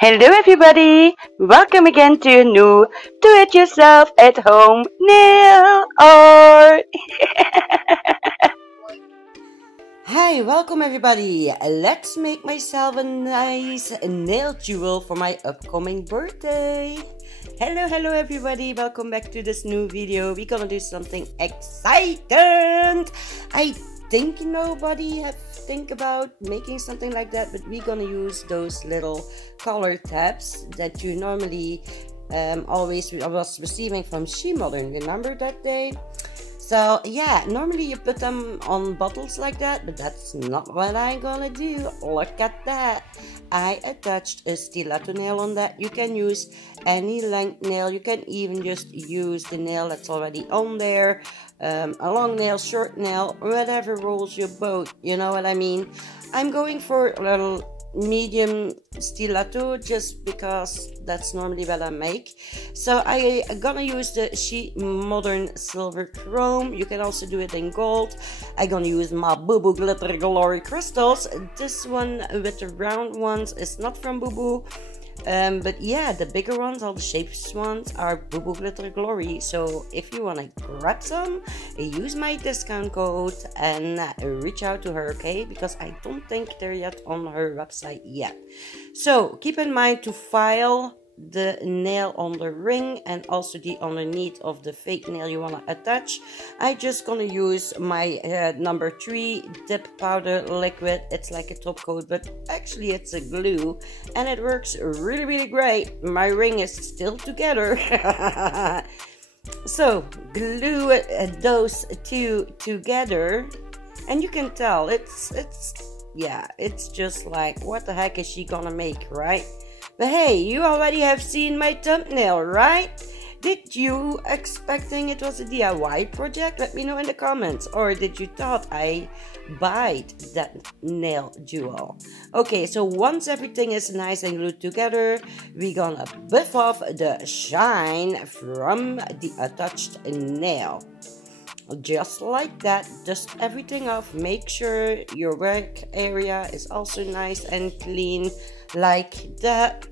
Hello everybody! Welcome again to a new do-it-yourself at home nail art! Hi, welcome everybody! Let's make myself a nice nail jewel for my upcoming birthday! Hello everybody! Welcome back to this new video. We're gonna do something exciting! I think nobody have think about making something like that, but we're gonna use those little color tabs that you normally always was receiving from Shemodern. Remember that day? So yeah, normally you put them on bottles like that, but that's not what I'm gonna do. Look at that. I attached a stiletto nail on that. You can use any length nail. You can even just use the nail that's already on there. A long nail, short nail, whatever rolls your boat. You know what I mean? I'm going for a little medium stiletto just because that's normally what I make. So I'm gonna use the shemodern silver chrome. You can also do it in gold. I'm gonna use my Boo Boo GlitterGlory crystals. This one with the round ones is not from Boo Boo. But yeah, the bigger ones, all the shapes ones, are Boo Boo GlitterGlory. So if you want to grab some, use my discount code and reach out to her, okay? Because I don't think they're yet on her website yet. So keep in mind to file the nail on the ring and also the underneath of the fake nail you want to attach. I just gonna use my number 3 dip powder liquid. It's like a top coat, but actually it's a glue and it works really great. My ring is still together. So glue those two together and you can tell it's just like, what the heck is she gonna make, right? But hey, you already have seen my thumbnail, right? Did you expecting it was a DIY project? Let me know in the comments. Or did you thought I buyed that nail jewel? Okay, so once everything is nice and glued together, we're gonna buff off the shine from the attached nail. Just like that, dust everything off. Make sure your work area is also nice and clean like that.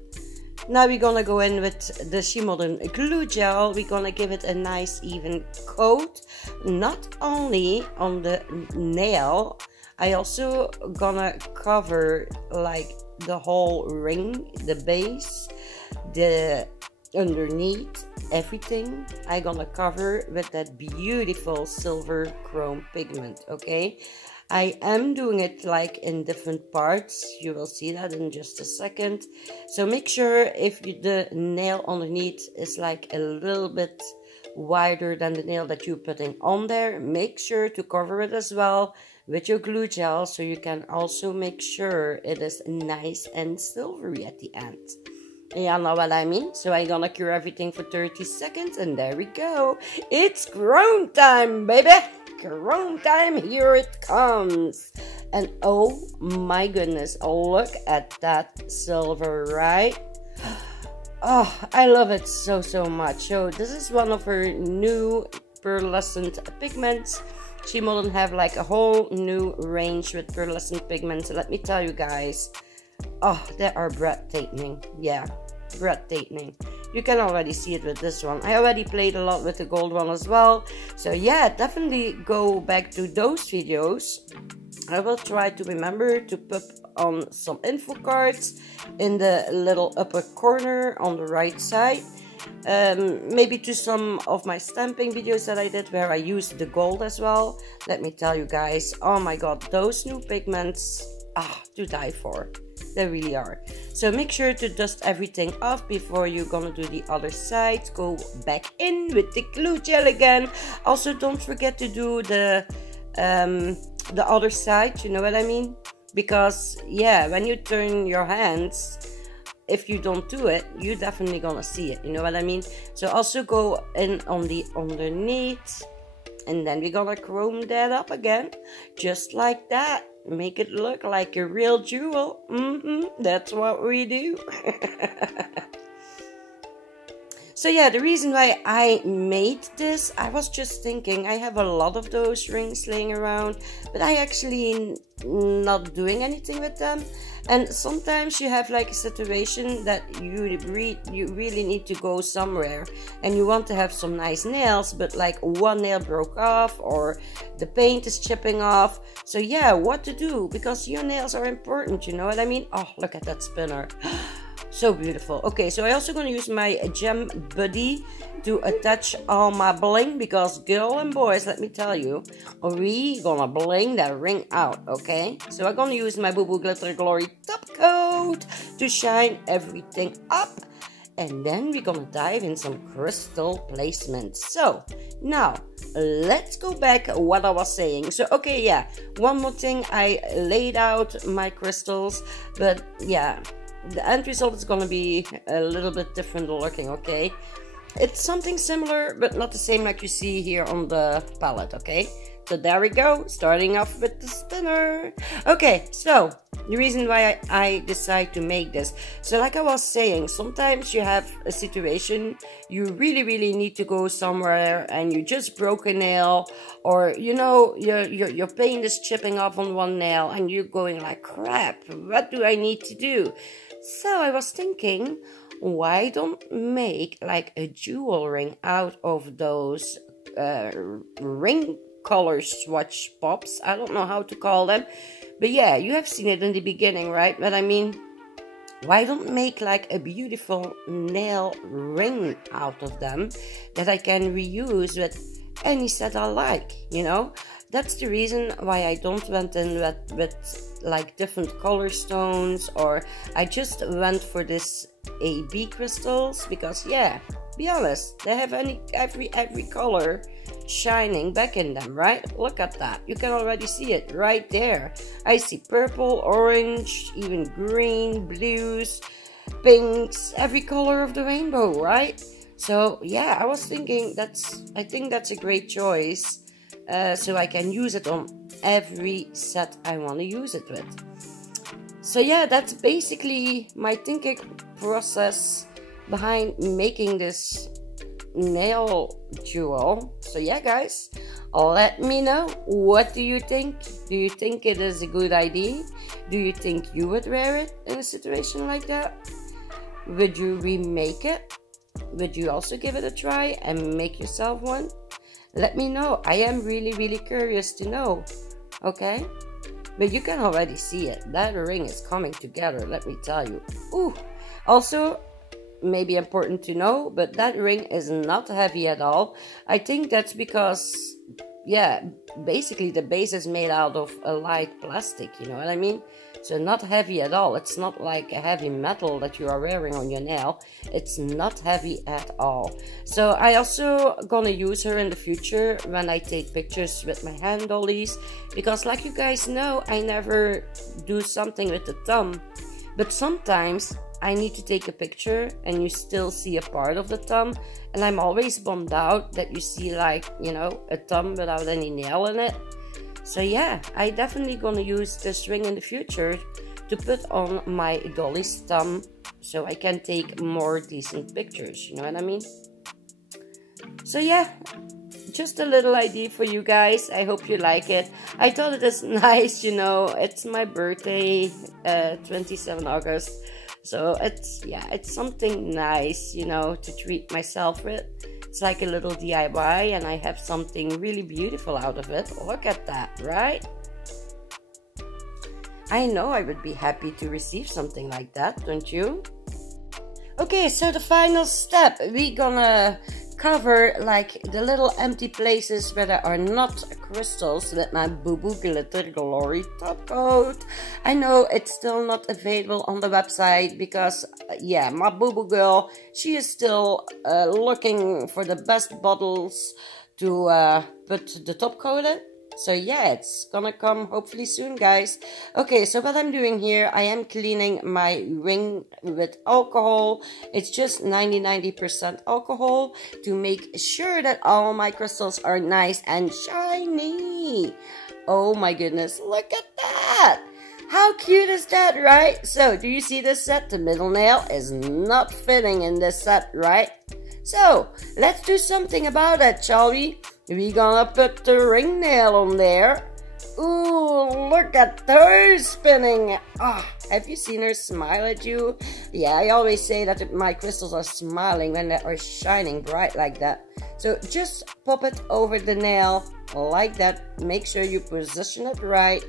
Now we're gonna go in with the shemodern glue gel. We're gonna give it a nice even coat, not only on the nail. I also gonna cover like the whole ring, the base, the underneath, everything. I'm gonna cover with that beautiful silver chrome pigment. Okay, I am doing it like in different parts. You will see that in just a second. So make sure if the nail underneath is like a little bit wider than the nail that you're putting on there, make sure to cover it as well with your glue gel, so you can also make sure it is nice and silvery at the end. You know what I mean? So I'm gonna cure everything for 30 seconds and there we go. It's chrome time, baby! Chrome time, here it comes. And oh my goodness, look at that silver, right? Oh, I love it so much. So this is one of her new pearlescent pigments. She wouldn't have like a whole new range with pearlescent pigments. Let me tell you guys, oh, they are breathtaking. Yeah, breathtaking. You can already see it with this one. I already played a lot with the gold one as well. So yeah, definitely go back to those videos. I will try to remember to put on some info cards in the little upper corner on the right side. Maybe to some of my stamping videos that I did where I used the gold as well. Let me tell you guys, oh my god, those new pigments, to die for. They really are. So make sure to dust everything off before you're gonna do the other side. Go back in with the glue gel again. Also, don't forget to do the other side, you know what I mean? Because yeah, when you turn your hands, if you don't do it, you're definitely gonna see it, you know what I mean? So also go in on the underneath, and then we're gonna chrome that up again, just like that. Make it look like a real jewel. That's what we do. So yeah, the reason why I made this, I was just thinking, I have a lot of those rings laying around, but I actually not doing anything with them. And sometimes you have like a situation that you really need to go somewhere and you want to have some nice nails, but like one nail broke off or the paint is chipping off. So yeah, what to do? Because your nails are important, you know what I mean? Oh, look at that spinner. So beautiful. Okay, so I also gonna use my gem buddy to attach all my bling, because girl and boys, let me tell you, we gonna bling that ring out. Okay, so I'm gonna use my Boo Boo GlitterGlory top coat to shine everything up, and then we're gonna dive in some crystal placements. So now let's go back what I was saying. So okay, yeah, one more thing, I laid out my crystals, but yeah, the end result is going to be a little bit different looking, okay? It's something similar, but not the same like you see here on the palette, okay? So there we go, starting off with the spinner. Okay, so the reason why I decide to make this. So like I was saying, sometimes you have a situation, you really need to go somewhere and you just broke a nail, or you know, your paint is chipping off on one nail and you're going like, crap, what do I need to do? So I was thinking, why don't make like a jewel ring out of those ring color swatch pops? I don't know how to call them, but yeah, you have seen it in the beginning, right? But I mean, why don't make like a beautiful nail ring out of them that I can reuse with any set I like, you know? That's the reason why I don't went in with like different color stones, or I just went for this AB crystals, because yeah, be honest, they have every color shining back in them, right? Look at that, you can already see it right there. I see purple, orange, even green, blues, pinks, every color of the rainbow, right? So yeah, I was thinking I think that's a great choice. So I can use it on every set I want to use it with. So yeah, that's basically my thinking process behind making this nail jewel. So yeah, guys, let me know, what do you think? Do you think it is a good idea? Do you think you would wear it in a situation like that? Would you remake it? Would you also give it a try and make yourself one? Let me know. I am really curious to know. Okay? But you can already see it. That ring is coming together, let me tell you. Ooh. Also, maybe important to know, but that ring is not heavy at all. I think that's because, yeah, basically the base is made out of a light plastic, you know what I mean? So not heavy at all. It's not like a heavy metal that you are wearing on your nail. It's not heavy at all. So I also gonna use her in the future when I take pictures with my handollies, because like you guys know, I never do something with the thumb. But sometimes I need to take a picture and you still see a part of the thumb, and I'm always bummed out that you see, like, you know, a thumb without any nail in it. So yeah, I definitely gonna use this ring in the future to put on my dolly's thumb, so I can take more decent pictures, you know what I mean? So yeah, just a little idea for you guys. I hope you like it. I thought it is nice, you know, it's my birthday, 27 August. So it's, yeah, it's something nice, you know, to treat myself with. It's like a little DIY, and I have something really beautiful out of it. Look at that, right? I know I would be happy to receive something like that, don't you? Okay, so the final step, we're gonna cover like the little empty places where there are not crystals with my Boo Boo GlitterGlory top coat. I know it's still not available on the website because yeah, my Boo Boo girl, she is still looking for the best bottles to put the top coat in. So yeah, it's gonna come hopefully soon, guys. Okay, so what I'm doing here, I am cleaning my ring with alcohol. It's just 90% alcohol to make sure that all my crystals are nice and shiny. Oh my goodness, look at that! How cute is that, right? So, do you see this set? The middle nail is not fitting in this set, right? So, let's do something about that, shall we? We're gonna put the ring nail on there. Ooh, look at her spinning. Ah, have you seen her smile at you? Yeah, I always say that my crystals are smiling when they are shining bright like that. So just pop it over the nail like that. Make sure you position it right.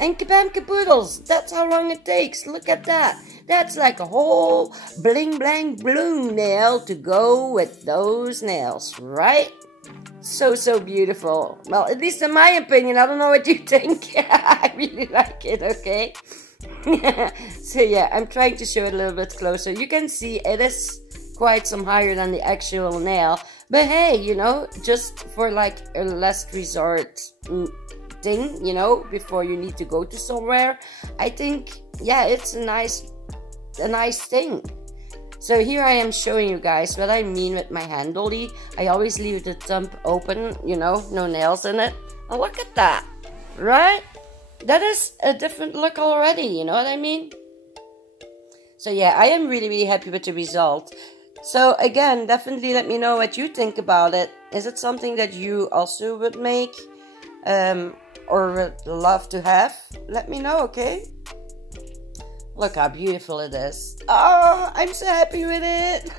And kabam caboodles, that's how long it takes. Look at that. That's like a whole bling blang bloom nail to go with those nails, right? So beautiful. Well, at least in my opinion. I don't know what you think. I really like it, okay? So yeah, I'm trying to show it a little bit closer. You can see it is quite some higher than the actual nail. But hey, you know, just for like a last resort thing, you know, before you need to go to somewhere, I think, yeah, it's a nice thing. So here I am showing you guys what I mean with my handolly. I always leave the thumb open, you know, no nails in it. And look at that, right? That is a different look already, you know what I mean? So yeah, I am really happy with the result. So again, definitely let me know what you think about it. Is it something that you also would make or would love to have? Let me know, okay? Look how beautiful it is. Oh, I'm so happy with it.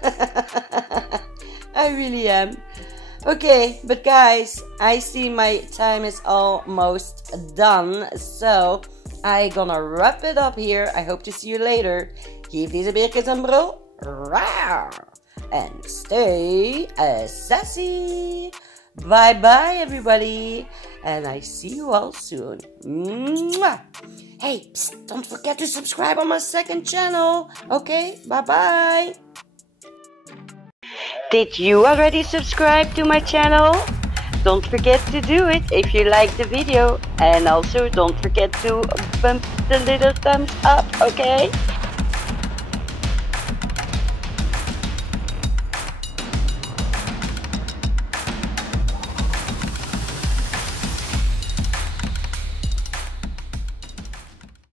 I really am. Okay, but guys, I see my time is almost done. So, I'm gonna wrap it up here. I hope to see you later. Geef deze beertjes een brul. Rawr. And stay sassy. Bye-bye, everybody. And I see you all soon. Mwah. Hey, psst, don't forget to subscribe on my second channel. Okay, bye-bye. Did you already subscribe to my channel? Don't forget to do it if you like the video. And also don't forget to bump the little thumbs up, okay?